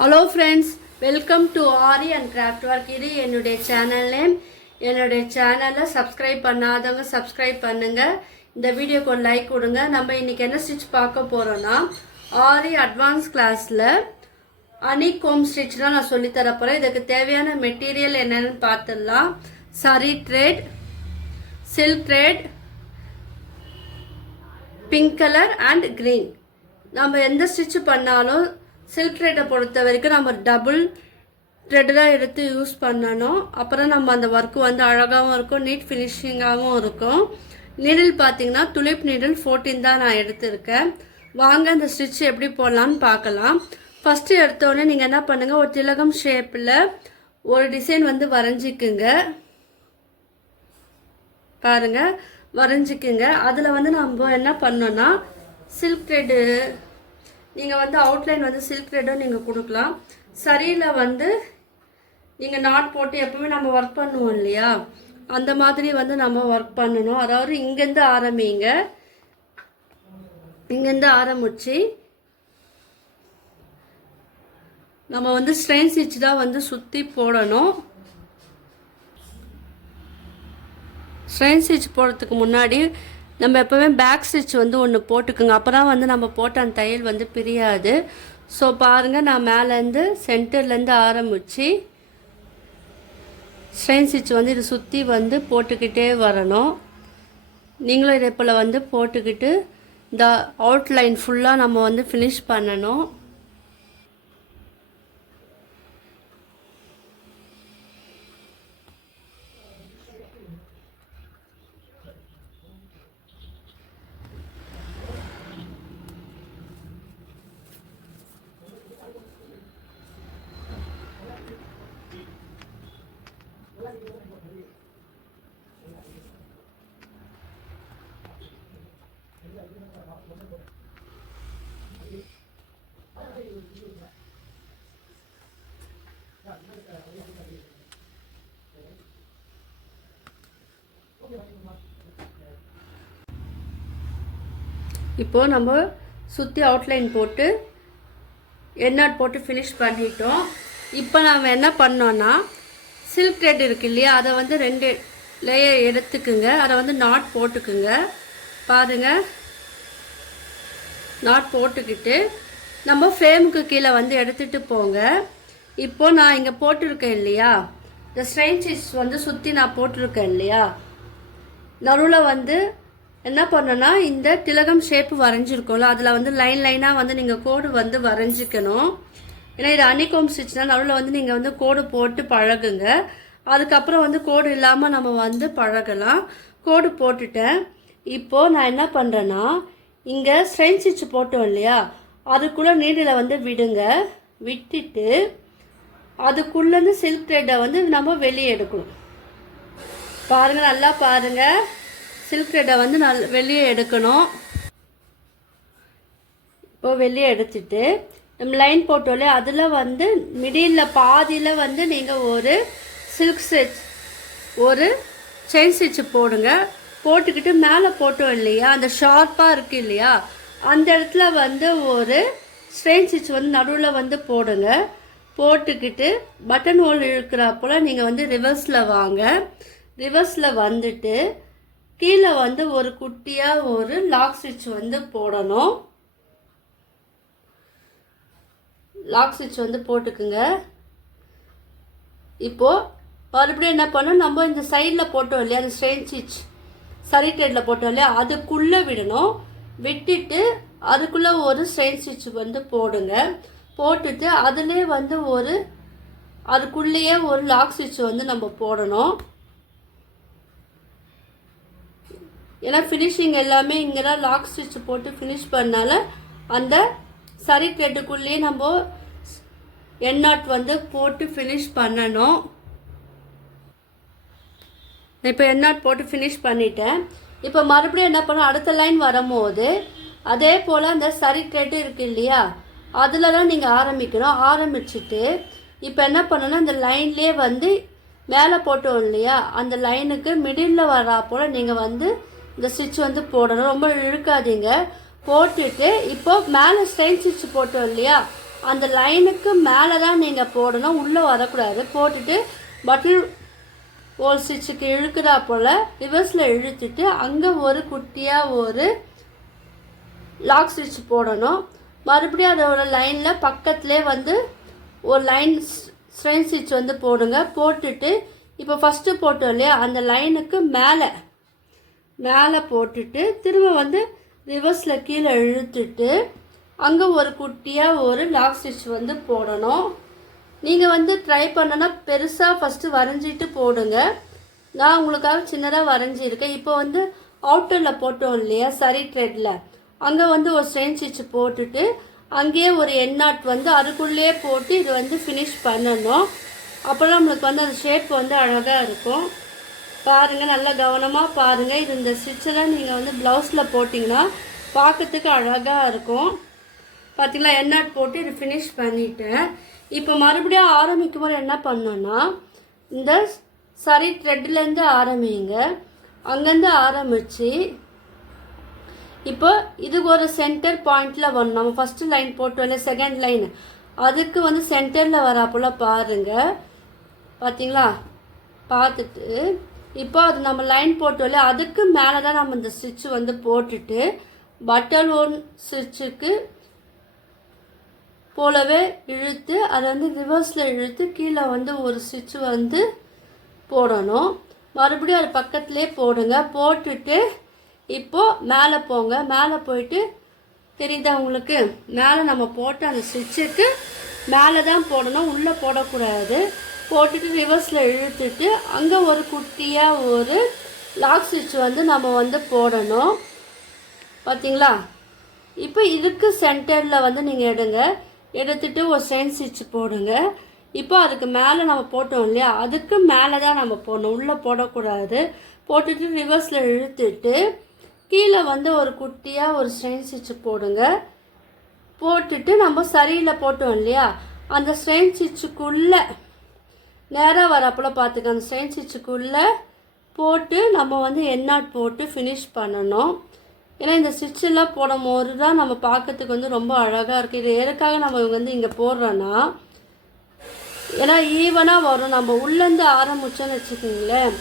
Hello friends, welcome to aari and craft work. இது என்னுடைய channel name. என்னுடைய சேனலை சப்ஸ்கிரைப் பண்ணாதவங்க சப்ஸ்கிரைப் பண்ணுங்கள். இந்த வீடியோக்கு ஒரு லைக் கொடுங்க. நம்ம இன்றைக்கி என்ன ஸ்டிச் பார்க்க போகிறோன்னா, ஆரி அட்வான்ஸ் கிளாஸில் அனிகோம் ஸ்டிச் தான் நான் சொல்லித்தர போகிறேன். இதுக்கு தேவையான மெட்டீரியல் என்னென்னு பார்த்துடலாம். சரி thread, silk thread, pink colour and green. நம்ம எந்த ஸ்டிச் பண்ணாலும் சில்க் த்ரெட்டை பொறுத்த வரைக்கும் நம்ம டபுள் த்ரெட் தான் எடுத்து யூஸ் பண்ணணும். அப்புறம் நம்ம அந்த ஒர்க்கு வந்து அழகாகவும் இருக்கும், நீட் ஃபினிஷிங்காகவும் இருக்கும். நீடில் பார்த்தீங்கன்னா துலிப் நீடில் 14 தான் நான் எடுத்திருக்கேன். வாங்க அந்த ஸ்டிச் எப்படி போடலான்னு பார்க்கலாம். ஃபஸ்ட்டு எடுத்தோடனே நீங்கள் என்ன பண்ணுங்கள், ஒரு திலகம் ஷேப்பில் ஒரு டிசைன் வந்து வரைஞ்சிக்குங்க. பாருங்கள், வரைஞ்சிக்குங்க. அதில் வந்து நம்ம என்ன பண்ணோன்னா, சில்க் த்ரெட்டு நீங்கள் வந்து அவுட்லைன் வந்து சில்க் த்ரெட்டும் நீங்கள் கொடுக்கலாம். சரியில் வந்து நீங்கள் நாட் போட்டு எப்பவுமே நம்ம ஒர்க் பண்ணுவோம் இல்லையா, அந்த மாதிரி வந்து நம்ம ஒர்க் பண்ணணும். அதாவது இங்கேருந்து ஆரம்பிங்க, இங்கேருந்து ஆரம்பிச்சு நம்ம வந்து ஸ்ட்ரெயின் ஸ்டிச் தான் வந்து சுற்றி போடணும். ஸ்ட்ரெயின் ஸ்டிச் போடுறதுக்கு முன்னாடி நம்ம எப்போவுமே பேக் ஸ்டிச் வந்து ஒன்று போட்டுக்குங்க. அப்போ தான் வந்து நம்ம போட்ட அந்த தையல் வந்து பிரியாது. ஸோ பாருங்கள், நான் மேலேருந்து சென்டர்லேருந்து ஆரம்பித்து ஸ்ட்ரெயின் ஸ்டிச் வந்து இது சுற்றி வந்து போட்டுக்கிட்டே வரணும். நீங்களும் இதே போல் வந்து போட்டுக்கிட்டு இந்த அவுட்லைன் ஃபுல்லாக நம்ம வந்து ஃபினிஷ் பண்ணணும். இப்போது நம்ம சுற்றி அவுட்லைன் போட்டு எண்ணாட் போட்டு ஃபினிஷ் பண்ணிட்டோம். இப்போ நம்ம என்ன பண்ணோன்னா, சில்க் த்ரெட் இருக்கு இல்லையா, அதை வந்து 2 லேயர் எடுத்துக்குங்க. அதை வந்து நாட் போட்டுக்குங்க. பாருங்கள், நாட் போட்டுக்கிட்டு நம்ம ஃப்ரேமுக்கு கீழே வந்து எடுத்துகிட்டு போங்க. இப்போது நான் இங்கே போட்டிருக்கேன் இல்லையா, இந்த ஸ்ட்ரெயின் ஸ்டிச் வந்து சுற்றி நான் போட்டிருக்கேன் இல்லையா, நடுவில் வந்து என்ன பண்ணோன்னா, இந்த திலகம் ஷேப்பு வரைஞ்சிருக்கோம்ல, அதில் வந்து லைன் லைனாக வந்து நீங்கள் கோடு வந்து வரைஞ்சிக்கணும். ஏன்னா இது அனிகோம் ஸ்டிச்னால் நடுவில் வந்து நீங்கள் வந்து கோடு போட்டு பழகுங்க. அதுக்கப்புறம் வந்து கோடு இல்லாமல் நம்ம வந்து பழகலாம். கோடு போட்டுட்டேன். இப்போது நான் என்ன பண்ணுறேன்னா, இங்கே ஸ்ட்ரெயின் ஸ்டிச் போட்டோம் இல்லையா, அதுக்குள்ளே நீடில் வந்து விடுங்க. விட்டுட்டு அதுக்குள்ளேருந்து சில்க் த்ரெட்டை வந்து நம்ம வெளியே எடுக்கணும். பாருங்கள், நல்லா பாருங்கள், சில்க் த்ரெட்டை வந்து வெளியே எடுக்கணும். இப்போ வெளியே எடுத்துட்டு நம்ம லைன் போட்டோம்ல, அதில் வந்து மிடில் பாதியில் வந்து நீங்கள் ஒரு சில்க் ஸ்டிச், ஒரு செயின் ஸ்டிச் போடுங்க. போட்டுக்கிட்டு மேலே போட்டோம் இல்லையா, அந்த ஷார்ப்பாக இருக்குது இல்லையா, அந்த இடத்துல வந்து ஒரு ஸ்ட்ரெயின் ஸ்டிச் வந்து நடுவில் வந்து போடுங்க. போட்டுக்கிட்டு பட்டன் ஹோல் இழுக்கிறப்போல் நீங்கள் வந்து ரிவர்ஸில் வாங்க. ரிவர்ஸில் வந்துட்டு கீழே வந்து ஒரு குட்டியாக ஒரு லாக் ஸ்டிச் வந்து போடணும். லாக் ஸ்டிச் வந்து போட்டுக்குங்க. இப்போது மறுபடியும் என்ன பண்ணோம், நம்ம இந்த சைடில் போட்டோம் இல்லையா, அந்த ஸ்ட்ரெயின் ஸ்டிச் சரி த்ரெட்டில் போட்டோம் இல்லையா, அதுக்குள்ளே விடணும். விட்டுட்டு அதுக்குள்ளே ஒரு ஸ்ட்ரெயின் ஸ்டிச் வந்து போடுங்க. போட்டுட்டு அதுலேயே வந்து அதுக்குள்ளேயே ஒரு லாக் ஸ்டிச் வந்து நம்ம போடணும். ஏன்னா ஃபினிஷிங் எல்லாமே இங்கே தான் லாக் ஸ்டிச் போட்டு ஃபினிஷ் பண்ணால அந்த சரி த்ரெட்டுக்குள்ளேயே நம்ம எண்ணாட் வந்து போட்டு ஃபினிஷ் பண்ணணும். இப்போ எண்ணாட் போட்டு ஃபினிஷ் பண்ணிட்டேன். இப்போ மறுபடியும் என்ன பண்ண, அடுத்த லைன் வரும்போது அதே போல் அந்த சரி த்ரெட்டு இருக்குது இல்லையா, அதில் தான் நீங்கள் ஆரம்பிக்கணும். ஆரம்பிச்சுட்டு இப்போ என்ன பண்ணணும்னா, இந்த லைன்லேயே வந்து மேலே போட்டோம் இல்லையா, அந்த லைனுக்கு மிடில் வரா போல் நீங்கள் வந்து இந்த ஸ்டிச் வந்து போடணும். ரொம்ப இழுக்காதீங்க. போட்டுட்டு இப்போ மேலே ஸ்ட்ரெயின் ஸ்டிச் போட்டோம் இல்லையா, அந்த லைனுக்கு மேலே தான் நீங்கள் போடணும், உள்ளே வரக்கூடாது. போட்டுட்டு பட்டன் ஹோல் ஸ்டிச்சுக்கு இழுக்கிறா போல் ரிவர்ஸில் இழுத்துட்டு அங்கே ஒரு குட்டியாக ஒரு லாக் ஸ்டிச் போடணும். மறுபடியும் அதோட லைனில் பக்கத்துலேயே வந்து ஒரு லைன் ஸ்ட்ரெயின் ஸ்டிச் வந்து போடுங்க. போட்டுட்டு இப்போ ஃபஸ்ட்டு போட்டோம் இல்லையா, அந்த லைனுக்கு மேலே போட்டுட்டு திரும்ப வந்து ரிவர்ஸில் கீழே இழுத்துட்டு அங்கே ஒரு குட்டியாக ஒரு லாக் ஸ்டிச் வந்து போடணும். நீங்கள் வந்து ட்ரை பண்ணனா பெருசாக ஃபஸ்ட்டு வரைஞ்சிட்டு போடுங்க. நான் உங்களுக்காக சின்னதாக வரைஞ்சிருக்கேன். இப்போ வந்து அவுட்டரில் போட்டோம் இல்லையா சரி த்ரெட்டில், அங்கே வந்து ஒரு ஸ்ட்ரெயின் ஸ்டிச் போட்டுட்டு அங்கேயே ஒரு எண்ணாட் வந்து அதுக்குள்ளேயே போட்டு இது வந்து ஃபினிஷ் பண்ணணும். அப்புறம் நம்மளுக்கு வந்து அந்த ஷேப் வந்து அழகாக இருக்கும். பாருங்கள், நல்லா கவனமாக பாருங்கள். இது இந்த ஸ்டிச்செல்லாம் நீங்கள் வந்து ப்ளவுஸில் போட்டிங்கன்னா பார்க்கறதுக்கு அழகாக இருக்கும். பார்த்தீங்களா, எண்ணாட் போட்டு இது ஃபினிஷ் பண்ணிவிட்டேன். இப்போ மறுபடியும் ஆரம்பிக்கும் போது என்ன பண்ணோன்னா, இந்த சரி த்ரெட்லேருந்து ஆரம்பிங்க. அங்கேருந்து ஆரம்பித்து இப்போ இதுக்கு ஒரு சென்டர் பாயிண்டில் வரணும். நம்ம ஃபஸ்ட்டு லைன் போட்டோம் இல்லை, செகண்ட் லைன், அதுக்கு வந்து சென்டரில் வராப்போல் பாருங்கள். பார்த்தீங்களா, பார்த்துட்டு இப்போ அது நம்ம லைன் போட்டோம் இல்லை, அதுக்கு மேலே தான் நம்ம இந்த ஸ்டிச்சு வந்து போட்டுட்டு பட்டன் ஹோல் ஸ்டிச்சுக்கு போலவே இழுத்து அதை வந்து ரிவர்ஸில் இழுத்து கீழே வந்து ஒரு ஸ்டிச்சு வந்து போடணும். மறுபடியும் அது பக்கத்துலேயே போடுங்க. போட்டுட்டு இப்போது மேலே போங்க. மேலே போயிட்டு தெரியுதா உங்களுக்கு, மேலே நம்ம போட்ட அந்த ஸ்டிச்சுக்கு மேலே தான் போடணும், உள்ளே போடக்கூடாது. போட்டுட்டு ரிவர்ஸில் இழுத்துட்டு அங்கே ஒரு குட்டியாக ஒரு லாக் ஸ்டிச் வந்து நம்ம வந்து போடணும். பார்த்தீங்களா, இப்போ இதுக்கு சென்டரில் வந்து நீங்கள் எடுத்துட்டு ஒரு ஸ்ட்ரெயின் ஸ்டிச் போடுங்க. இப்போ அதுக்கு மேலே நம்ம போட்டோம் இல்லையா, அதுக்கு மேலே தான் நம்ம போடணும், உள்ளே போடக்கூடாது. போட்டுட்டு ரிவர்ஸில் இழுத்துட்டு கீழே வந்து ஒரு குட்டியாக ஒரு ஸ்ட்ரெயின் ஸ்டிச் போடுங்க. போட்டுட்டு நம்ம சரியில் போட்டோம் இல்லையா, அந்த ஸ்ட்ரெயின் ஸ்டிச்சுக்குள்ளே நேராக வரப்போல் பார்த்துக்க, அந்த ஸ்ட்ரெயின் ஸ்டிச்சுக்குள்ளே போட்டு நம்ம வந்து எண்ணாட் போட்டு ஃபினிஷ் பண்ணணும். ஏன்னா இந்த ஸ்டிச்செல்லாம் போடும் போது தான் நம்ம பார்க்கறதுக்கு வந்து ரொம்ப அழகாக இருக்குது. இது எதுக்காக நம்ம வந்து இங்கே போடுறோன்னா, ஏன்னா ஈவனாக வரும். நம்ம உள்ளேருந்து ஆரம்பிச்சோன்னு வச்சுக்கோங்களேன்,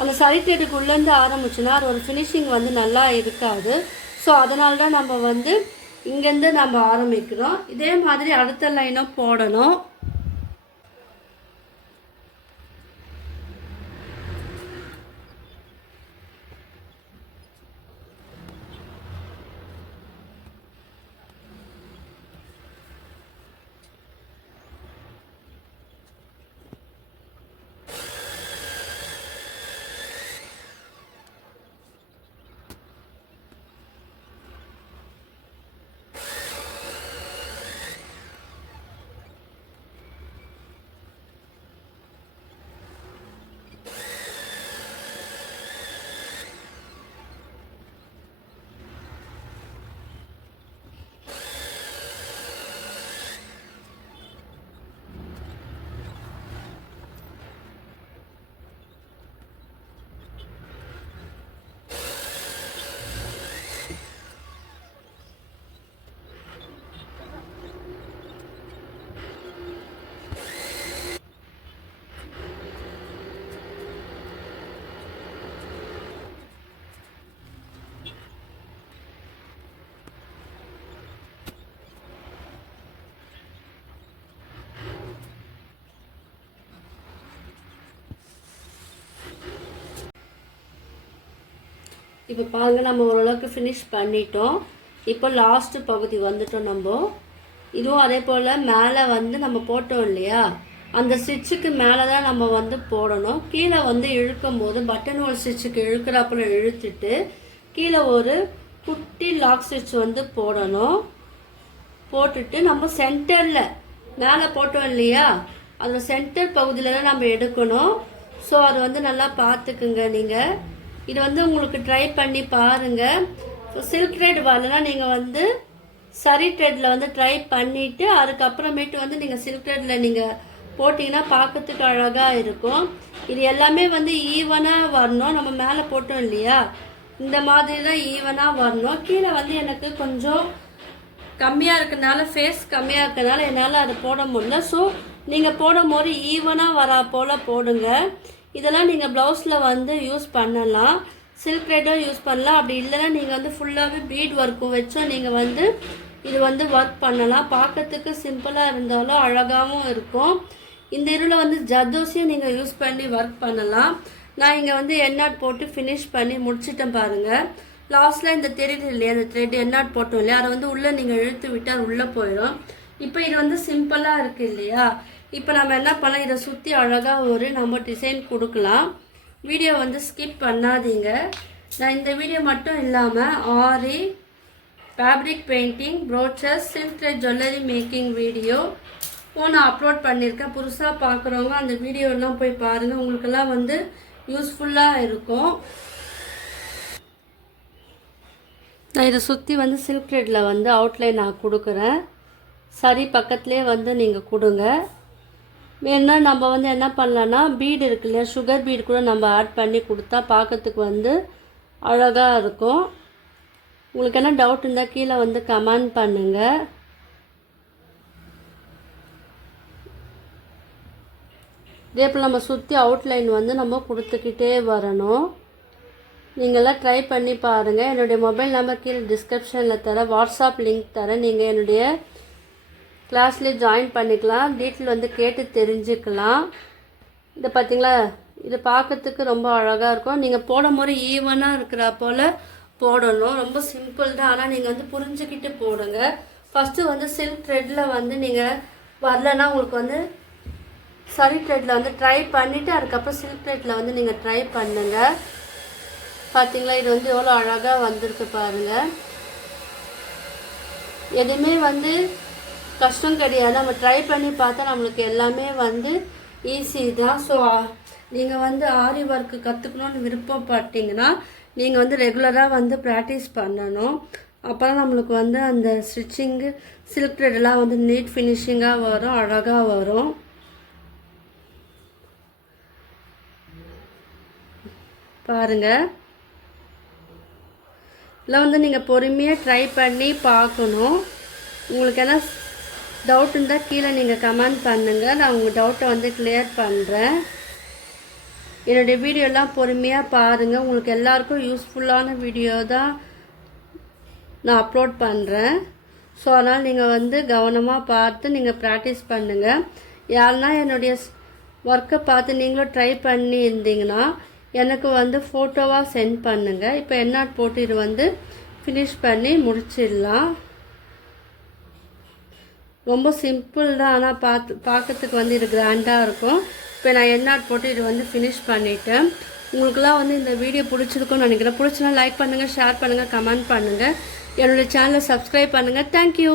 அந்த சரி த்ரெட்டுக்கு உள்ளேருந்து ஆரம்பிச்சோன்னா அது ஒரு ஃபினிஷிங் வந்து நல்லா இருக்காது. ஸோ அதனால தான் நம்ம வந்து இங்கேருந்து நம்ம ஆரம்பிக்கிறோம். இதே மாதிரி அடுத்த லைனும் போடணும். இப்போ பாருங்கள், நம்ம ஓரளவுக்கு ஃபினிஷ் பண்ணிட்டோம். இப்போ லாஸ்ட்டு பகுதி வந்துட்டோம் நம்ம. இதுவும் அதே போல் மேலே வந்து நம்ம போட்டோம் இல்லையா, அந்த ஸ்டிச்சுக்கு மேலே தான் நம்ம வந்து போடணும். கீழே வந்து இழுக்கும் போது பட்டன் ஹோல் ஸ்டிச்சுக்கு இழுக்கிறாப்புல இழுத்துட்டு கீழே ஒரு குட்டி லாக் ஸ்டிச் வந்து போடணும். போட்டுட்டு நம்ம சென்டரில் மேலே போட்டோம் இல்லையா, அந்த சென்டர் பகுதியில் தான் நம்ம எடுக்கணும். ஸோ அது வந்து நல்லா பார்த்துக்குங்க. நீங்கள் இது வந்து உங்களுக்கு ட்ரை பண்ணி பாருங்கள். ஸோ சில்க் த்ரெட் வரலன்னா நீங்கள் வந்து சரி த்ரெட்டில் வந்து ட்ரை பண்ணிவிட்டு அதுக்கப்புறமேட்டு வந்து நீங்கள் சில்க் த்ரெட்டில் நீங்கள் போட்டிங்கன்னா பார்க்கறதுக்கு அழகாக இருக்கும். இது எல்லாமே வந்து ஈவனாக வரணும். நம்ம மேலே போட்டோம் இல்லையா, இந்த மாதிரி தான் ஈவனாக வரணும். கீழே வந்து எனக்கு கொஞ்சம் கம்மியாக இருக்கிறதுனால ஃபேஸ் கம்மியாக இருக்கிறதுனால என்னால் அதை போட முடியல. ஸோ நீங்கள் போடும் போது ஈவனாக வரா போல் போடுங்க. இதெல்லாம் நீங்கள் ப்ளவுஸில் வந்து யூஸ் பண்ணலாம், சில்க் த்ரெட்டும் யூஸ் பண்ணலாம். அப்படி இல்லைன்னா நீங்கள் வந்து ஃபுல்லாகவே பீட் ஒர்க்கும் வச்சும் நீங்கள் வந்து இது வந்து ஒர்க் பண்ணலாம். பார்க்கறதுக்கு சிம்பிளாக இருந்தாலும் அழகாகவும் இருக்கும். இந்த இதில் வந்து ஜர்தோசியும் நீங்கள் யூஸ் பண்ணி ஒர்க் பண்ணலாம். நான் இங்கே வந்து எண்ணாட் போட்டு ஃபினிஷ் பண்ணி முடிச்சிட்டேன் பாருங்கள். லாஸ்ட்டில் இந்த தெரியுது இல்லையா, அந்த த்ரெட் எண்ணாட் போட்டோம் இல்லையா, அதை வந்து உள்ளே நீங்கள் இழுத்து விட்டால் உள்ளே போயிடும். இப்போ இது வந்து சிம்பிளாக இருக்குது இல்லையா. இப்போ நம்ம என்ன பண்ணலாம், இதை சுற்றி அழகாக நம்ம டிசைன் கொடுக்கலாம். வீடியோ வந்து ஸ்கிப் பண்ணாதீங்க. நான் இந்த வீடியோ மட்டும் இல்லாமல் aari, fabric painting, brooches, silk thread jewellery making video நான் அப்லோட் பண்ணியிருக்கேன். புதுசாக பார்க்குறவங்க அந்த வீடியோலாம் போய் பாருங்கள், உங்களுக்கெல்லாம் வந்து யூஸ்ஃபுல்லாக இருக்கும். நான் இதை சுற்றி வந்து சில்க் த்ரெட்டில் வந்து அவுட்லைன் நான் கொடுக்குறேன். சரி பக்கத்துலேயே வந்து நீங்கள் கொடுங்க. வேணுன்னா நம்ம வந்து என்ன பண்ணலான்னா, பீடு இருக்கு இல்லையா, சுகர் பீடு கூட நம்ம ஆட் பண்ணி கொடுத்தா பார்க்கறதுக்கு வந்து அழகாக இருக்கும். உங்களுக்கு என்ன டவுட் இருந்தால் கீழே வந்து கமெண்ட் பண்ணுங்கள். இதே போல் நம்ம சுற்றி அவுட்லைன் வந்து நம்ம கொடுத்துக்கிட்டே வரணும். நீங்கள்லாம் ட்ரை பண்ணி பாருங்கள். என்னுடைய மொபைல் நம்பர் கீழே டிஸ்கிரிப்ஷனில் தர, வாட்ஸ்அப் லிங்க் தரேன். நீங்கள் என்னுடைய கிளாஸ்லேயே ஜாயின் பண்ணிக்கலாம், டீட்டெயில் வந்து கேட்டு தெரிஞ்சுக்கலாம். இதை பார்த்தீங்களா, இது பார்க்கறதுக்கு ரொம்ப அழகாக இருக்கும். நீங்கள் போடும் போது ஈவனாக இருக்கிற போல் போடணும். ரொம்ப சிம்பிள் தான், ஆனால் நீங்கள் வந்து புரிஞ்சுக்கிட்டு போடுங்க. ஃபஸ்ட்டு வந்து சில்க் த்ரெட்டில் வந்து நீங்கள் வரலன்னா உங்களுக்கு வந்து சரி த்ரெட்டில் வந்து ட்ரை பண்ணிவிட்டு அதுக்கப்புறம் சில்க் த்ரெட்டில் வந்து நீங்கள் ட்ரை பண்ணுங்கள். பார்த்தீங்களா, இது வந்து எவ்வளோ அழகாக வந்திருக்கு பாருங்கள். எதுவுமே வந்து கஷ்டம் கிடையாது, நம்ம ட்ரை பண்ணி பார்த்தா நம்மளுக்கு எல்லாமே வந்து ஈஸி தான். ஸோ நீங்கள் வந்து ஆரி ஒர்க்கு கற்றுக்கணுன்னு விருப்பப்பட்டீங்கன்னா நீங்கள் வந்து ரெகுலராக வந்து ப்ராக்டிஸ் பண்ணணும். அப்போ தான் நம்மளுக்கு வந்து அந்த ஸ்டிச்சிங்கு சில்க் த்ரெட்டெல்லாம் வந்து நீட் ஃபினிஷிங்காக வரும், அழகாக வரும். பாருங்கள், இதெல்லாம் வந்து நீங்கள் பொறுமையாக ட்ரை பண்ணி பார்க்கணும். உங்களுக்கு என்ன டவுட் இருந்தால் கீழே நீங்கள் கமெண்ட் பண்ணுங்கள், நான் உங்கள் டவுட்டை வந்து கிளியர் பண்ணுறேன். என்னுடைய வீடியோலாம் பொறுமையாக பாருங்கள், உங்களுக்கு எல்லாருக்கும் யூஸ்ஃபுல்லான வீடியோ தான் நான் அப்லோட் பண்ணுறேன். ஸோ அதனால் நீங்கள் வந்து கவனமாக பார்த்து நீங்கள் ப்ராக்டிஸ் பண்ணுங்கள். யாருன்னா என்னுடைய ஒர்க்கை பார்த்து நீங்களும் ட்ரை பண்ணி இருந்தீங்கன்னா எனக்கு வந்து ஃபோட்டோவாக சென்ட் பண்ணுங்கள். இப்போ எண்ணாட் போட்டு இது வந்து ஃபினிஷ் பண்ணி முடிச்சிடலாம். ரொம்ப சிம்பிள் தான், ஆனால் பார்க்கறதுக்கு வந்து இது கிராண்டாக இருக்கும். இப்போ நான் எண்ணாட் போட்டு இது வந்து ஃபினிஷ் பண்ணிவிட்டேன். உங்களுக்குலாம் வந்து இந்த வீடியோ பிடிச்சிருக்குன்னு நினைக்கிறேன். பிடிச்சினா லைக் பண்ணுங்கள், ஷேர் பண்ணுங்கள், கமெண்ட் பண்ணுங்கள். என்னுடைய சேனலை சப்ஸ்கிரைப் பண்ணுங்கள். தேங்க்யூ.